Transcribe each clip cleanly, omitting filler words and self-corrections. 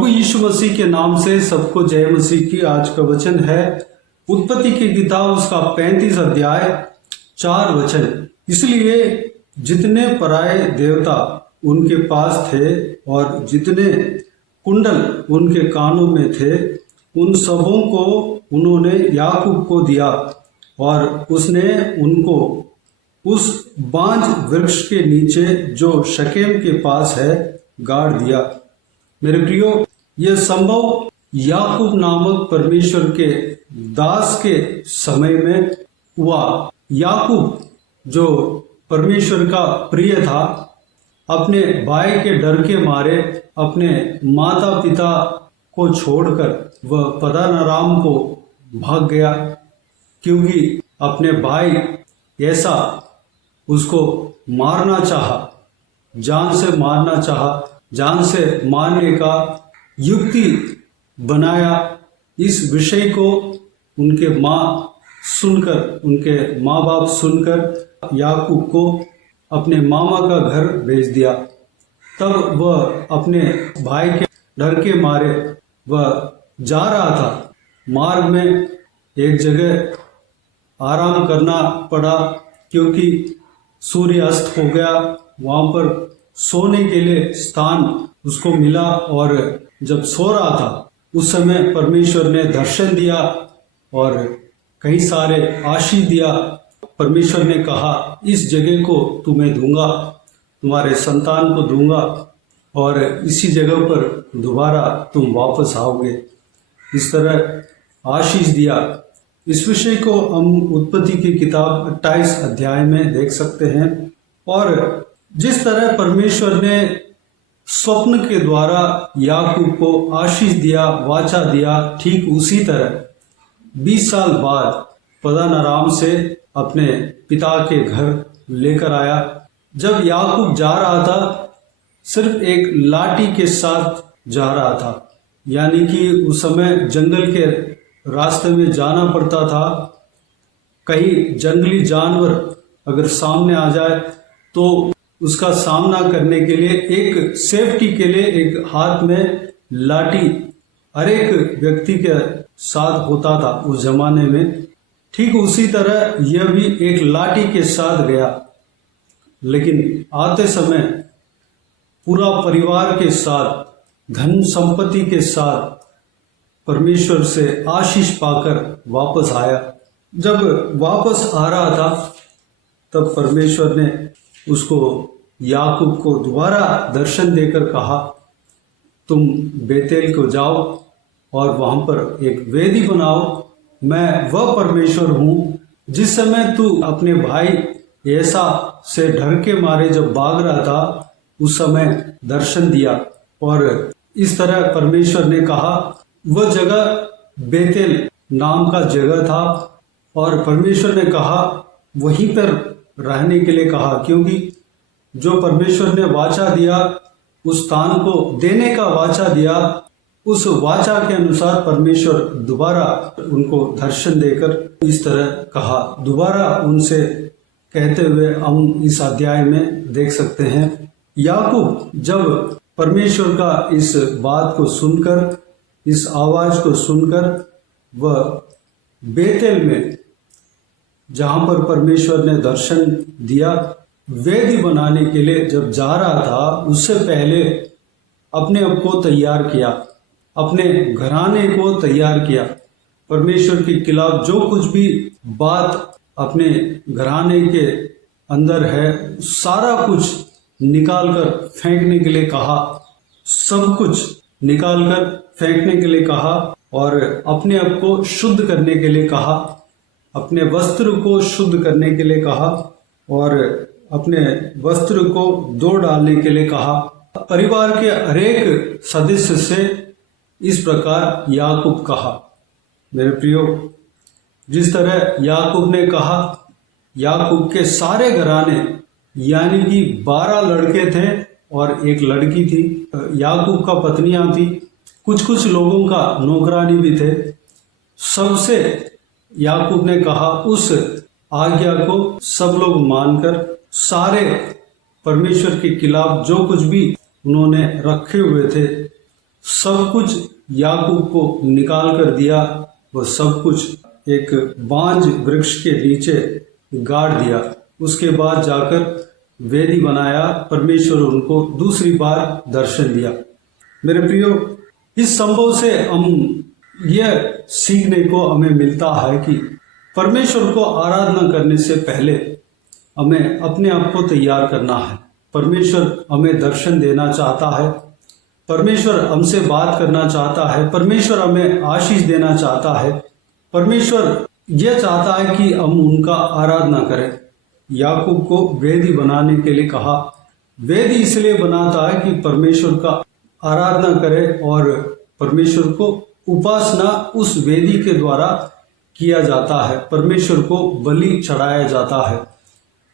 प्रभु यीशु मसीह के नाम से सबको जय मसीह की। आज का वचन है उत्पत्ति की किताब उसका 35 अध्याय 4 वचन। इसलिए जितने पराये देवता उनके पास थे और जितने कुंडल उनके कानों में थे उन सबों को उन्होंने याकूब को दिया और उसने उनको उस बांज वृक्ष के नीचे जो शकेम के पास है गाड़ दिया। मेरे प्रियो, यह संभव याकूब नामक परमेश्वर के दास के समय में हुआ। याकूब जो परमेश्वर का प्रिय था, अपने भाई के डर के मारे अपने माता पिता को छोड़कर वह पद्दनराम को भाग गया, क्योंकि अपने भाई ऐसा उसको मारना चाहा, जान से मारना चाहा, जान से मारने का युक्ति बनाया। इस विषय को उनके उनके माँ बाप सुनकर याकूब को अपने मामा का घर भेज दिया। तब वह अपने भाई के डर के मारे वह जा रहा था। मार्ग में एक जगह आराम करना पड़ा, क्योंकि सूर्य अस्त हो गया। वहां पर सोने के लिए स्थान उसको मिला और जब सो रहा था उस समय परमेश्वर ने दर्शन दिया और कई सारे आशीष दिया। परमेश्वर ने कहा, इस जगह को तुम्हें दूंगा, तुम्हारे संतान को दूंगा और इसी जगह पर दोबारा तुम वापस आओगे। इस तरह आशीष दिया। इस विषय को हम उत्पत्ति की किताब 28 अध्याय में देख सकते हैं। और जिस तरह परमेश्वर ने स्वप्न के द्वारा याकूब को आशीष दिया, वाचा दिया, ठीक उसी तरह 20 साल बाद पद्दनराम से अपने पिता के घर लेकर आया। जब याकूब जा रहा था, सिर्फ एक लाठी के साथ जा रहा था, यानी कि उस समय जंगल के रास्ते में जाना पड़ता था। कहीं जंगली जानवर अगर सामने आ जाए तो उसका सामना करने के लिए एक सेफ्टी के लिए एक हाथ में लाठी हर एक व्यक्ति के साथ होता था उस जमाने में। ठीक उसी तरह यह भी एक लाठी के साथ गया, लेकिन आते समय पूरा परिवार के साथ, धन संपत्ति के साथ परमेश्वर से आशीष पाकर वापस आया। जब वापस आ रहा था तब परमेश्वर ने उसको याकूब को दोबारा दर्शन देकर कहा, तुम बेतेल को जाओ और वहां पर एक वेदी बनाओ। मैं वह परमेश्वर हूं जिस समय तू अपने भाई ऐसा से डर के मारे जब भाग रहा था उस समय दर्शन दिया। और इस तरह परमेश्वर ने कहा, वह जगह बेतेल नाम का जगह था और परमेश्वर ने कहा वहीं पर रहने के लिए कहा, क्योंकि जो परमेश्वर ने वाचा दिया, उस स्थान को देने का वाचा दिया, उस वाचा के अनुसार परमेश्वर दोबारा उनको दर्शन देकर इस तरह कहा। दोबारा उनसे कहते हुए हम इस अध्याय में देख सकते हैं। याकूब जब परमेश्वर का इस बात को सुनकर, इस आवाज को सुनकर, वह बेतेल में जहां पर परमेश्वर ने दर्शन दिया वेदी बनाने के लिए जब जा रहा था, उससे पहले अपने आप को तैयार किया, अपने घराने को तैयार किया। परमेश्वर के खिलाफ जो कुछ भी बात अपने घराने के अंदर है सारा कुछ निकालकर फेंकने के लिए कहा, सब कुछ निकालकर फेंकने के लिए कहा और अपने आप को शुद्ध करने के लिए कहा, अपने वस्त्र को शुद्ध करने के लिए कहा और अपने वस्त्र को धो डालने के लिए कहा। परिवार के हरेक सदस्य से इस प्रकार याकूब कहा। मेरे प्रियो, जिस तरह याकूब ने कहा, याकूब के सारे घराने यानी कि 12 लड़के थे और एक लड़की थी, याकूब का पत्नियां थी, कुछ लोगों का नौकरानी भी थे। सबसे याकूब ने कहा, उस आज्ञा को सब लोग मानकर सारे परमेश्वर के खिलाफ जो कुछ भी उन्होंने रखे हुए थे सब कुछ याकूब को निकाल कर दिया। वह सब कुछ एक बांज वृक्ष के नीचे गाड़ दिया। उसके बाद जाकर वेदी बनाया। परमेश्वर उनको दूसरी बार दर्शन दिया। मेरे प्रियो, इस संभव से हम यह सीखने को हमें मिलता है कि परमेश्वर को आराधना करने से पहले हमें अपने आप को तैयार करना है। परमेश्वर हमें दर्शन देना चाहता है। परमेश्वर हमसे बात करना चाहता है। परमेश्वर हमें आशीष देना चाहता है। परमेश्वर यह चाहता है कि हम उनका आराधना करें। याकूब को वेदी बनाने के लिए कहा। वेदी इसलिए बनाता है कि परमेश्वर का आराधना करे और परमेश्वर को उपासना उस वेदी के द्वारा किया जाता है। परमेश्वर को बलि चढ़ाया जाता है।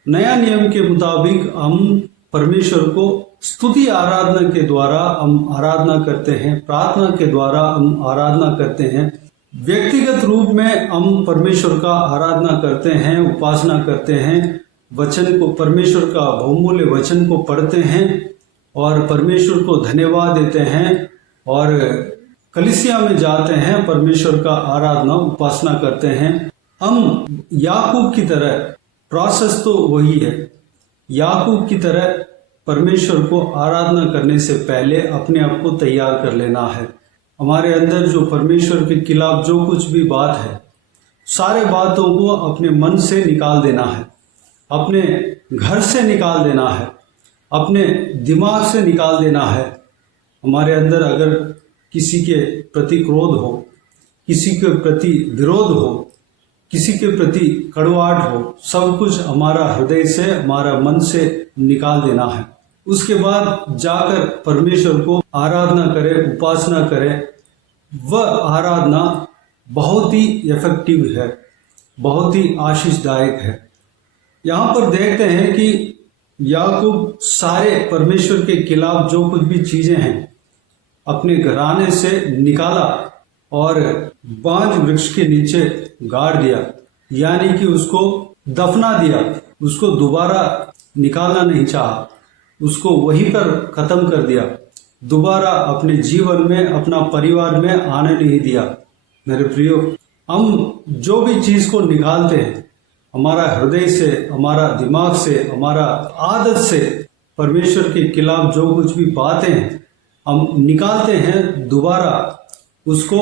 नया नियम के मुताबिक हम परमेश्वर को स्तुति आराधना के द्वारा हम आराधना करते हैं। प्रार्थना के द्वारा हम आराधना करते हैं। व्यक्तिगत रूप में हम परमेश्वर का आराधना करते हैं, उपासना करते हैं। वचन को, परमेश्वर का बहुमूल्य वचन को पढ़ते हैं और परमेश्वर को धन्यवाद देते हैं और कलीसिया में जाते हैं, परमेश्वर का आराधना उपासना करते हैं। हम याकूब की तरह, प्रोसेस तो वही है, याकूब की तरह परमेश्वर को आराधना करने से पहले अपने आप को तैयार कर लेना है। हमारे अंदर जो परमेश्वर के खिलाफ जो कुछ भी बात है, सारे बातों को अपने मन से निकाल देना है, अपने घर से निकाल देना है, अपने दिमाग से निकाल देना है। हमारे अंदर अगर किसी के प्रति क्रोध हो, किसी के प्रति विरोध हो, किसी के प्रति कड़वाहट हो, सब कुछ हमारा हृदय से, हमारा मन से निकाल देना है। उसके बाद जाकर परमेश्वर को आराधना करें, उपासना करें। वह आराधना बहुत ही इफेक्टिव है, बहुत ही आशीषदायक है। यहाँ पर देखते हैं कि याकूब सारे परमेश्वर के खिलाफ जो कुछ भी चीजें हैं अपने घराने से निकाला और बांज वृक्ष के नीचे गाड़ दिया, यानी कि उसको दफना दिया। उसको दोबारा निकालना नहीं चाहा, उसको वहीं पर खत्म कर दिया। दोबारा अपने जीवन में, अपना परिवार में आने नहीं दिया। मेरे प्रियो, हम जो भी चीज को निकालते हैं हमारा हृदय से, हमारा दिमाग से, हमारा आदत से, परमेश्वर के खिलाफ जो कुछ भी बातें हैं हम निकालते हैं, दोबारा उसको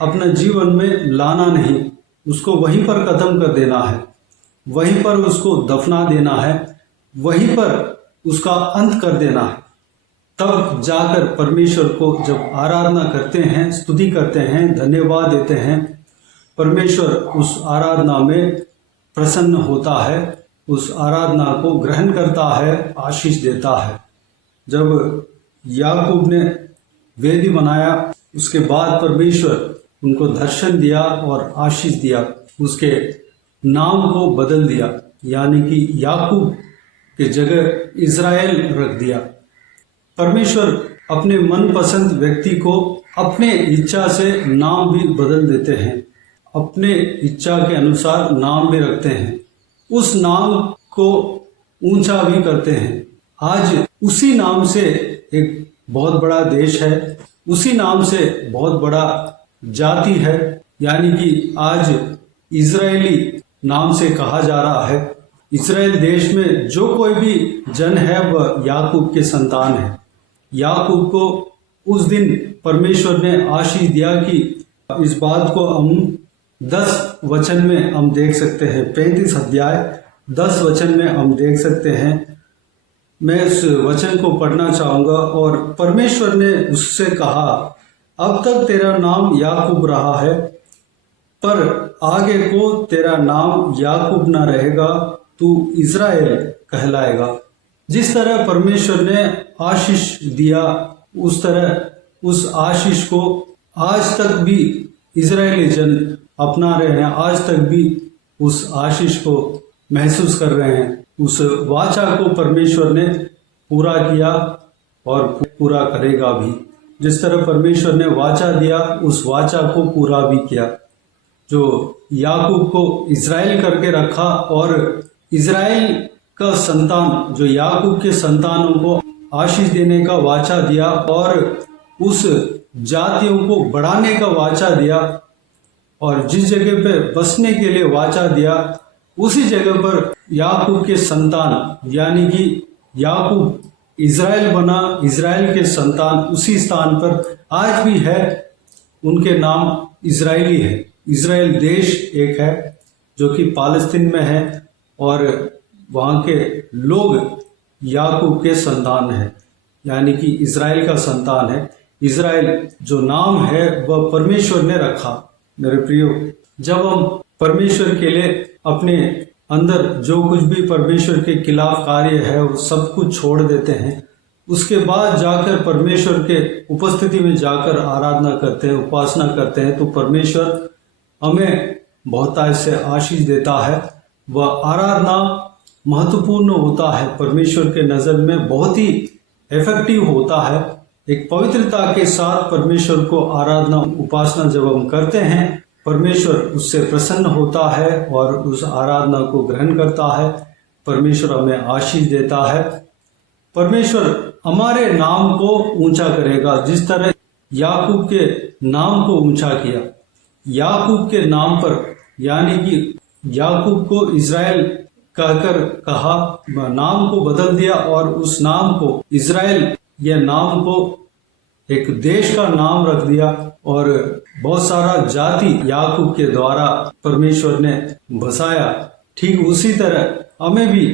अपना जीवन में लाना नहीं, उसको वहीं पर खत्म कर देना है, वहीं पर उसको दफना देना है, वहीं पर उसका अंत कर देना है। तब जाकर परमेश्वर को जब आराधना करते हैं, स्तुति करते हैं, धन्यवाद देते हैं, परमेश्वर उस आराधना में प्रसन्न होता है, उस आराधना को ग्रहण करता है, आशीष देता है। जब याकूब ने वेदी बनाया, उसके बाद परमेश्वर उनको दर्शन दिया और आशीष दिया। उसके नाम को बदल दिया, यानी कि याकूब के जगह इज़राइल रख दिया। परमेश्वर अपने मनपसंद व्यक्ति को अपने इच्छा से नाम भी बदल देते हैं, अपने इच्छा के अनुसार नाम भी रखते हैं, उस नाम को ऊंचा भी करते हैं। आज उसी नाम से एक बहुत बड़ा देश है, उसी नाम से बहुत बड़ा जाति है, यानी कि आज इजरायली नाम से कहा जा रहा है। इजराइल देश में जो कोई भी जन है वह याकूब के संतान है। याकूब को उस दिन परमेश्वर ने आशीष दिया कि इस बात को हम 10 वचन में हम देख सकते हैं। 35 अध्याय 10 वचन में हम देख सकते हैं। मैं इस वचन को पढ़ना चाहूंगा। और परमेश्वर ने उससे कहा, अब तक तेरा नाम याकूब रहा है, पर आगे को तेरा नाम याकूब न रहेगा, तू इज़राइल कहलाएगा। जिस तरह परमेश्वर ने आशीष दिया, उस तरह उस आशीष को आज तक भी इजरायली जन अपना रहे हैं, आज तक भी उस आशीष को महसूस कर रहे हैं। उस वाचा को परमेश्वर ने पूरा किया और पूरा करेगा भी। जिस तरह परमेश्वर ने वाचा दिया, उस वाचा को पूरा भी किया। जो याकूब को इज़राइल करके रखा और इज़राइल का संतान, जो याकूब के संतानों को आशीष देने का वाचा दिया और उस जातियों को बढ़ाने का वाचा दिया और जिस जगह पे बसने के लिए वाचा दिया उसी जगह पर याकूब के संतान यानी कि याकूब इज़राइल बना, इज़राइल के संतान उसी स्थान पर आज भी है, उनके नाम इज़राइली है। इज़राइल देश एक है जो कि पालस्तीन में है और वहाँ के लोग याकूब के संतान है यानी कि इज़राइल का संतान है। इज़राइल जो नाम है वह परमेश्वर ने रखा। मेरे प्रियो, जब हम परमेश्वर के लिए अपने अंदर जो कुछ भी परमेश्वर के खिलाफ कार्य है वो सब कुछ छोड़ देते हैं, उसके बाद जाकर परमेश्वर के उपस्थिति में जाकर आराधना करते हैं, उपासना करते हैं, तो परमेश्वर हमें बहुतायत से आशीष देता है। वह आराधना महत्वपूर्ण होता है, परमेश्वर के नज़र में बहुत ही इफेक्टिव होता है। एक पवित्रता के साथ परमेश्वर को आराधना उपासना जब हम करते हैं, परमेश्वर उससे प्रसन्न होता है और उस आराधना को ग्रहण करता है। परमेश्वर हमें आशीष देता है। परमेश्वर हमारे नाम को ऊंचा करेगा जिस तरह याकूब के नाम को ऊंचा किया। याकूब के नाम पर यानी कि याकूब को इज़राइल कहकर कहा, नाम को बदल दिया और उस नाम को इज़राइल यह नाम को एक देश का नाम रख दिया और बहुत सारा जाति याकूब के द्वारा परमेश्वर ने बसाया। ठीक उसी तरह हमें भी,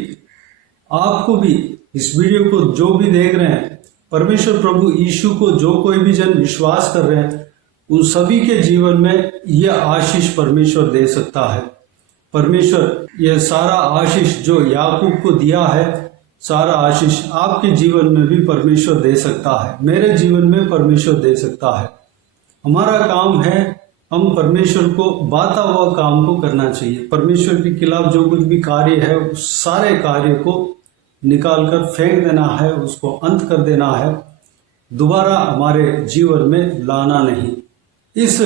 आपको भी, इस वीडियो को जो भी देख रहे हैं, परमेश्वर प्रभु यीशु को जो कोई भी जन विश्वास कर रहे हैं, उन सभी के जीवन में यह आशीष परमेश्वर दे सकता है। परमेश्वर यह सारा आशीष जो याकूब को दिया है, सारा आशीष आपके जीवन में भी परमेश्वर दे सकता है, मेरे जीवन में परमेश्वर दे सकता है। हमारा काम है हम परमेश्वर को बाता हुआ काम को करना चाहिए। परमेश्वर के खिलाफ जो कुछ भी कार्य है उस सारे कार्य को निकाल कर फेंक देना है, उसको अंत कर देना है, दोबारा हमारे जीवन में लाना नहीं। इस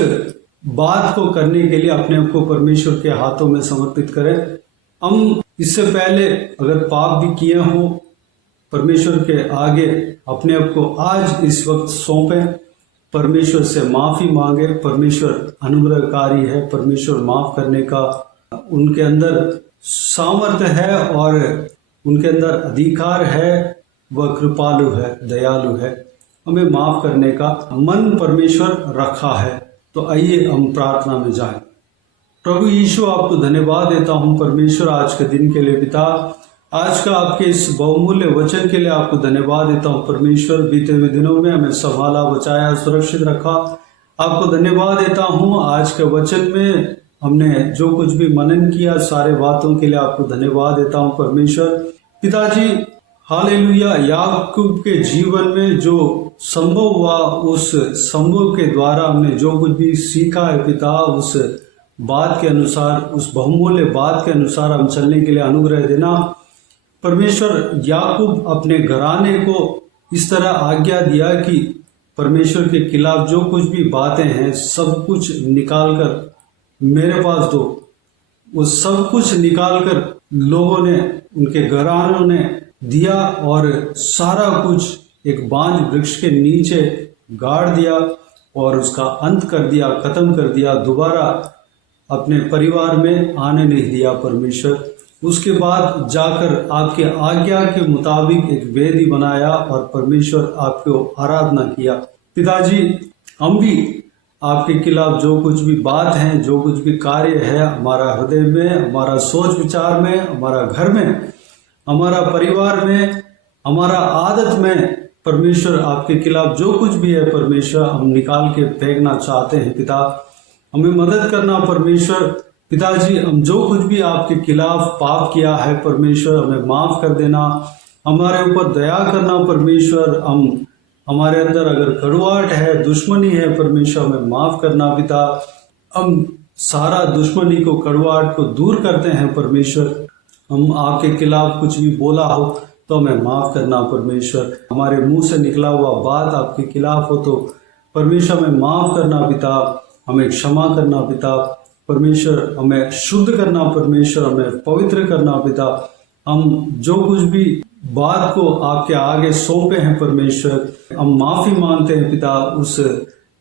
बात को करने के लिए अपने आप को परमेश्वर के हाथों में समर्पित करें। हम इससे पहले अगर पाप भी किए हों, परमेश्वर के आगे अपने आप को आज इस वक्त सौंपें, परमेश्वर से माफी मांगे। परमेश्वर अनुग्रहकारी है, परमेश्वर माफ करने का उनके अंदर सामर्थ्य है और उनके अंदर अधिकार है। वह कृपालु है, दयालु है, हमें माफ करने का मन परमेश्वर रखा है। तो आइए हम प्रार्थना में जाएं। प्रभु यीशु, आपको धन्यवाद देता हूं परमेश्वर आज के दिन के लिए। पिता, आज का आपके इस बहुमूल्य वचन के लिए आपको धन्यवाद देता हूं परमेश्वर। बीते हुए दिनों में हमें संभाला, बचाया, सुरक्षित रखा। आपको धन्यवाद देता हूं आज के वचन में हमने जो कुछ भी मनन किया, सारे बातों के लिए आपको धन्यवाद देता हूं परमेश्वर। पिताजी, हालेलुया, याकूब के जीवन में जो संभव हुआ, उस संभव के द्वारा हमने जो कुछ भी सीखा है पिता, उस बात के अनुसार, उस बहुमूल्य बात के अनुसार हम चलने के लिए अनुग्रह देना परमेश्वर। याकूब अपने घराने को इस तरह आज्ञा दिया कि परमेश्वर के खिलाफ जो कुछ भी बातें हैं सब कुछ निकाल कर मेरे पास दो। वो सब कुछ निकाल कर लोगों ने, उनके घरानों ने दिया और सारा कुछ एक बांज वृक्ष के नीचे गाड़ दिया और उसका अंत कर दिया, खत्म कर दिया, दोबारा अपने परिवार में आने नहीं दिया परमेश्वर। उसके बाद जाकर आपके आज्ञा के मुताबिक एक वेदी बनाया और परमेश्वर आपको आराधना किया। पिताजी, हम भी आपके खिलाफ जो कुछ भी बात है, जो कुछ भी कार्य है हमारा हृदय में, हमारा सोच विचार में, हमारा घर में, हमारा परिवार में, हमारा आदत में, परमेश्वर आपके खिलाफ जो कुछ भी है परमेश्वर हम निकाल के फेंकना चाहते हैं। पिता, हमें मदद करना परमेश्वर। पिताजी, हम जो कुछ भी आपके खिलाफ पाप किया है परमेश्वर हमें माफ कर देना, हमारे ऊपर दया करना परमेश्वर। हमारे अंदर अगर कड़वाहट है, दुश्मनी है परमेश्वर हमें माफ करना पिता। हम सारा दुश्मनी को, कड़वाहट को दूर करते हैं परमेश्वर। हम आपके खिलाफ कुछ भी बोला हो तो हमें माफ करना परमेश्वर। हमारे मुंह से निकला हुआ बात आपके खिलाफ हो तो परमेश्वर हमें माफ करना पिता, हमें क्षमा करना पिता। परमेश्वर हमें शुद्ध करना परमेश्वर, हमें पवित्र करना पिता। हम जो कुछ भी बात को आपके आगे सौंपे हैं परमेश्वर, हम माफी मांगते हैं पिता उस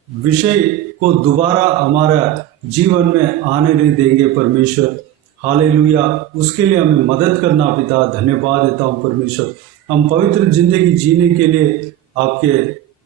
विषय को दोबारा हमारा जीवन में आने नहीं देंगे परमेश्वर। हालेलुया, उसके लिए हमें मदद करना पिता। धन्यवाद देता हूँ परमेश्वर। हम पवित्र जिंदगी जीने के लिए आपके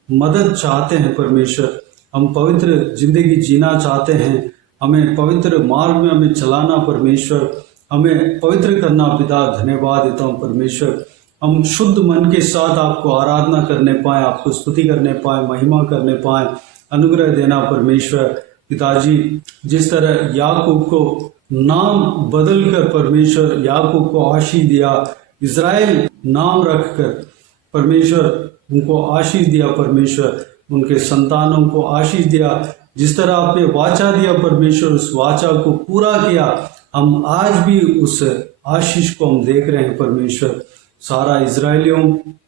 मदद चाहते हैं परमेश्वर। हम पवित्र जिंदगी जीना चाहते हैं, हमें पवित्र मार्ग में हमें चलाना परमेश्वर, हमें पवित्र करना पिता। धन्यवाद देता हूँ परमेश्वर। हम शुद्ध मन के साथ आपको आराधना करने पाए, आपको स्तुति करने पाए, महिमा करने पाए, अनुग्रह देना परमेश्वर। पिताजी, जिस तरह याकूब को नाम बदलकर परमेश्वर याकूब को आशीष दिया, इज़राइल नाम रखकर परमेश्वर उनको आशीष दिया परमेश्वर, उनके संतानों को आशीष दिया। जिस तरह आपने वाचा दिया परमेश्वर, उस वाचा को पूरा किया। हम आज भी उस आशीष को हम देख रहे हैं परमेश्वर। सारा इजरायलियों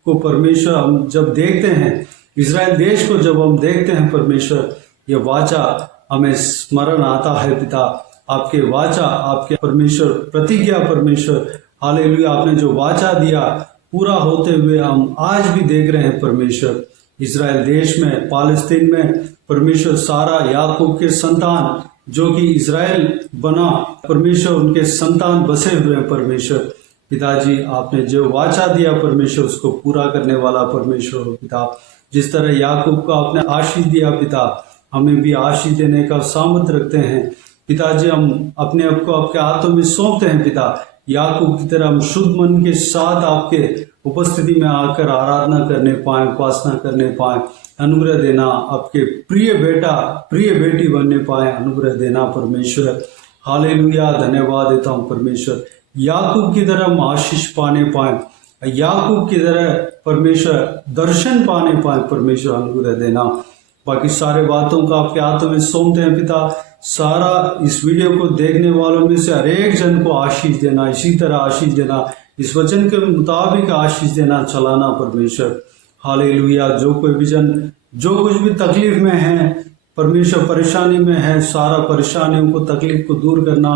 को परमेश्वर हम जब देखते हैं, इजराइल देश को जब हम देखते हैं परमेश्वर, ये वाचा हमें स्मरण आता है पिता। आपके वाचा, आपके परमेश्वर प्रतिज्ञा परमेश्वर, हालेलुया, आपने जो वाचा दिया पूरा होते हुए हम आज भी देख रहे हैं परमेश्वर। इजराइल देश में, पालस्तीन में परमेश्वर सारा याकूब के संतान जो कि इजराइल बना, परमेश्वर उनके संतान बसे हुए हैं परमेश्वर। पिताजी, आपने जो वाचा दिया परमेश्वर उसको पूरा करने वाला परमेश्वर हो पिता। जिस तरह याकूब को आपने आशीष दिया पिता, हमें भी आशीष देने का सामर्थ रखते हैं पिताजी। हम अपने आप को आपके हाथों में सौंपते हैं पिता। याकूब की तरह हम शुद्ध मन के साथ आपके उपस्थिति में आकर आराधना करने पाए, उपासना करने पाए, अनुग्रह देना। आपके प्रिय बेटा, प्रिय बेटी बनने पाए, अनुग्रह देना परमेश्वर। हालेलुया, धन्यवाद देता हूँ परमेश्वर। याकूब की तरह हम आशीष पाने पाए, याकूब की तरह परमेश्वर दर्शन पाने पाए परमेश्वर, अनुग्रह देना। बाकी सारे बातों का आपके हाथों में सौंपते हैं पिता। सारा इस वीडियो को देखने वालों में से हर एक जन को आशीष देना, इसी तरह आशीष देना, इस वचन के मुताबिक आशीष देना, चलाना परमेश्वर। हालेलुया, जो कोई भी जन जो कुछ भी तकलीफ में है परमेश्वर, परेशानी में है, सारा परेशानियों को, तकलीफ को दूर करना,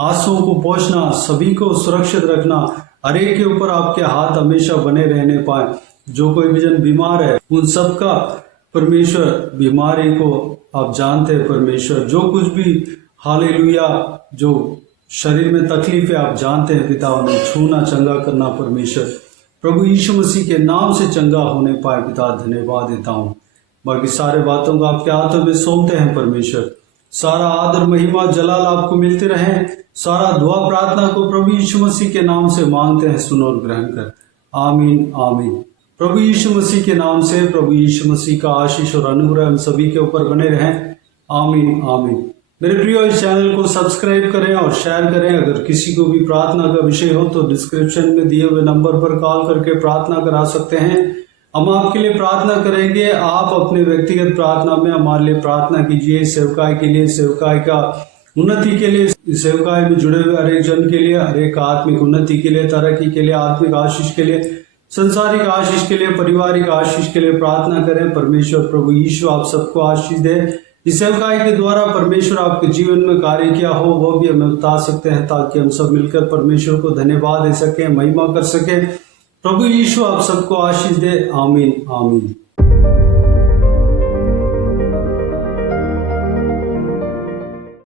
आंसुओं को पोंछना, सभी को सुरक्षित रखना, हर एक के ऊपर आपके हाथ हमेशा बने रहने पाए। जो कोई भी जन बीमार है उन सबका परमेश्वर बीमारी को आप जानते हैं परमेश्वर। जो कुछ भी हालेलुया जो शरीर में तकलीफ है आप जानते हैं पिता, उन्हें छूना, चंगा करना परमेश्वर। प्रभु यीशु मसीह के नाम से चंगा होने पाए पिता। धन्यवाद देता हूँ। बाकी सारे बातों को आपके हाथों में सौंपते हैं परमेश्वर। सारा आदर, महिमा, जलाल आपको मिलते रहे। सारा दुआ प्रार्थना को प्रभु यीशु मसीह के नाम से मांगते हैं, सुनो और ग्रहण कर। आमीन, आमीन। प्रभु यीशु मसीह के नाम से प्रभु यीशु मसीह का आशीष और अनुग्रह हम सभी के ऊपर बने रहें। आमीन, आमीन। मेरे प्रियो, इस चैनल को सब्सक्राइब करें और शेयर करें। अगर किसी को भी प्रार्थना का विषय हो तो डिस्क्रिप्शन में दिए हुए नंबर पर कॉल करके प्रार्थना करा सकते हैं। हम आपके लिए प्रार्थना करेंगे। आप अपने व्यक्तिगत प्रार्थना में हमारे लिए प्रार्थना कीजिए। सेवकाई के लिए, सेवकाई का उन्नति के लिए, सेवकाई में जुड़े हुए हर एक जन के लिए, हर एक आत्मिक उन्नति के लिए, तरक्की के लिए, आत्मिक आशीष के लिए, संसारिक आशीष के लिए, पारिवारिक आशीष के लिए प्रार्थना करें। परमेश्वर प्रभु यीशु आप सबको आशीष दे। इस सेवकाई के द्वारा परमेश्वर आपके जीवन में कार्य किया हो वो भी हमें बता सकते हैं, ताकि हम सब मिलकर परमेश्वर को धन्यवाद दे सकें, महिमा कर सकें। प्रभु यीशु आप सबको आशीष दे। आमीन, आमीन।